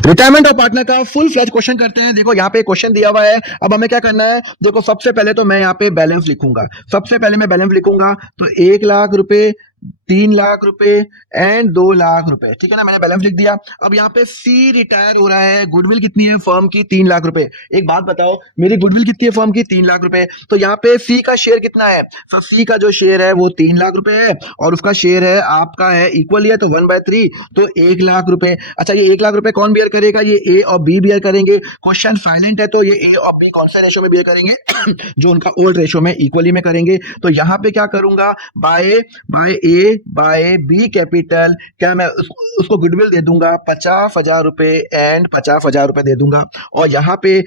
Retirement of partner का full fledge question करते हैं। देखो यहाँ पे क्वेश्चन दिया हुआ है, अब हमें क्या करना है। देखो सबसे पहले तो मैं यहाँ पे बैलेंस लिखूंगा। सबसे पहले मैं बैलेंस लिखूंगा तो 1,00,000 रुपए, 3,00,000 रुपए एंड 2,00,000 रुपए। ठीक है ना, मैंने बैलेंस लिख दिया। अब यहाँ पे सी रिटायर हो रहा है। गुडविल कितनी है फर्म की? 3,00,000 रुपए। एक बात बताओ, मेरी गुडविल कितनी है फर्म की? 3,00,000 रुपए। तो यहाँ पे सी का शेयर कितना है? तो सी का जो शेयर है वो 3,00,000 रुपए है और उसका शेयर है आपका है इक्वल है तो 1/3 तो 1,00,000 रुपए। अच्छा, ये 1,00,000 रुपए कौन बियर करेगा? ये ए और बी बियर करेंगे। क्वेश्चन साइलेंट है तो ये ए और बी कौन सा रेशो में बियर करेंगे? जो उनका ओल्ड रेशो में इक्वली में करेंगे। तो यहाँ पे क्या करूंगा, बाय बाय ए बाय बी कैपिटल, क्या मैं उसको गुडविल दे दूंगा 50,000 रुपए एंड 50,000 रुपए दे दूंगा। और यहाँ पे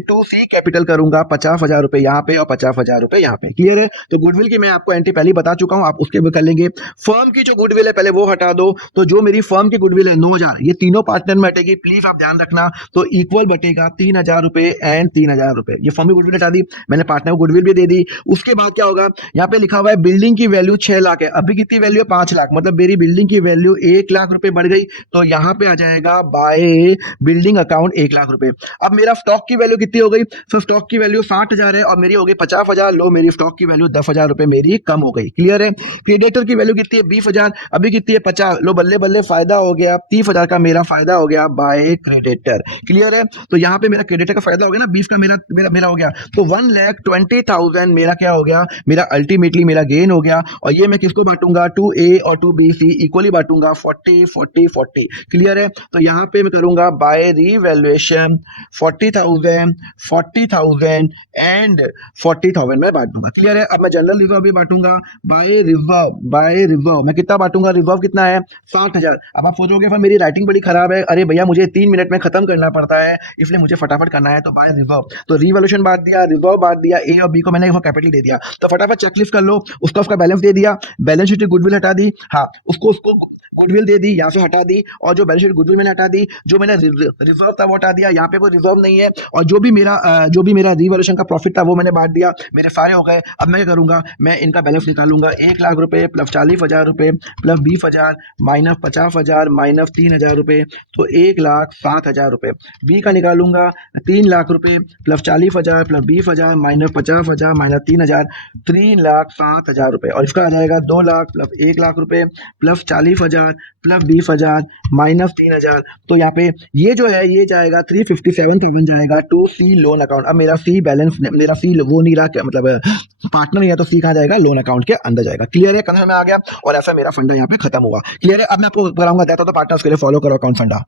2C कैपिटल करूंगा 50,000 रुपए यहाँ पे और 50,000 रुपए यहाँ पे। क्लियर है? तो गुडविल की मैं आपको एंट्री पहले बता चुका हूं, आप उसके भी कर लेंगे। फर्म की जो गुडविल है पहले वो हटा दो। तो जो मेरी फर्म की गुडविल है 9,000, ये तीनों पार्टनर में हटेगी, प्लीज आप ध्यान रखना। तो इक्वल बटेगा 3,000 रुपए एंड 3,000 रुपए। ये फर्म की गुडविल हटा दी, मैंने पार्टनर को गुडविल भी दे दी। उसके बाद क्या होगा, यहाँ पे लिखा हुआ है बिल्डिंग की वैल्यू 6 लाख है, अभी कितनी वैल्यू है? 5 लाख। मतलब मेरी बिल्डिंग की वैल्यू 1,00,000 रुपए बढ़ गई। तो यहाँ पे आ जाएगा बाय बिल्डिंग अकाउंट 1,00,000 रुपए। अब मेरा स्टॉक की वैल्यू कितनी हो गई? तो स्टॉक की वैल्यू 60,000 है और मेरी हो गई 50,000। लो, मेरी स्टॉक की वैल्यू 10,000 रुपए मेरी कम हो गई। क्लियर है? क्रेडिटर की वैल्यू कितनी है? 20,000, अभी कितनी है? 50। लो, बल्ले बल्ले फायदा हो गया, 30,000 का मेरा फायदा हो गया बाय क्रेडिटर। क्लियर है? तो यहाँ पे मेरा क्रेडिटर का फायदा हो गया ना, 20 का मेरा मेरा मेरा हो गया। तो 1,20,000 मेरा क्या हो गया? मेरा अल्टीमेटली मेरा गेन हो गया। और ये मैं किसको बांटूंगा? 2A और 2BC इक्वली बांटूंगा 40 40 40। क्लियर है? तो यहाँ पे मैं करूंगा बाय रीवैल्यूएशन 40,000 40,000 एंड 40,000 में बांट दूंगा। क्लियर है? अब मैं जनरल रिजर्व भी बांटूंगा बाय रिजर्व मैं कितना बांटूंगा? रिजर्व कितना है? 60,000। अब आप सोचोगे फिर मेरी राइटिंग बड़ी खराब है, अरे भैया मुझे 3 मिनट में खत्म करना पड़ता है, इसलिए मुझे फटाफट करना है। तो बाय रिजर्व, तो रिवैल्यूएशन बांट दिया, रिजर्व बांट दिया, ए और बी को मैंने कैपिटल दे दिया। तो फटाफट चेकलिस्ट कर लो, उसका बैलेंस दे दिया, बैलेंस शीट गुडविल हटा दी, हाँ उसको गुडविल दे दी, यहाँ से हटा दी। और जो बैलेंस शीट गुडविल मैंने हटा दी, जो मैंने रिजर्व था वो हटा दिया, यहाँ पे कोई रिजर्व नहीं है। और जो भी मेरा रिवैल्यूएशन का प्रॉफिट था वो मैंने बांट दिया, मेरे सारे हो गए। अब मैं क्या करूंगा, मैं इनका बैलेंस निकालूंगा। 1,00,000 रुपए प्लस 40,000 रुपए प्लस 20,000 माइनस 50,000 माइनस 3,000 रुपए, तो 1,07,000 रुपए। बी का निकालूंगा 3,00,000 रुपए प्लस 40,000 प्लस 20,000 माइनस 50,000 माइनस 3,000, 3,07,000 रुपए। और इसका आ जाएगा 2,00,000 प्लस 1,00,000 रुपए प्लस 40,000 प्लस 20,000 माइनस 3,000। तो यहाँ पे ये जो है ये जाएगा 357,000 जाएगा टू सी लोन अकाउंट। अब मेरा सी बैलेंस, मेरा सी वो नहीं रहा, क्या मतलब पार्टनर नहीं है, तो सी कहाँ जाएगा? लोन अकाउंट के अंदर जाएगा। क्लियर है? कंसेप्ट में आ गया और ऐसा मेरा फंडा यहाँ पे खत्म हुआ। क्लियर है? अब मैं आपको कराऊंगा दैट ऑफ द पार्टनर्स के लिए फॉलो करो अकाउंट फंडा।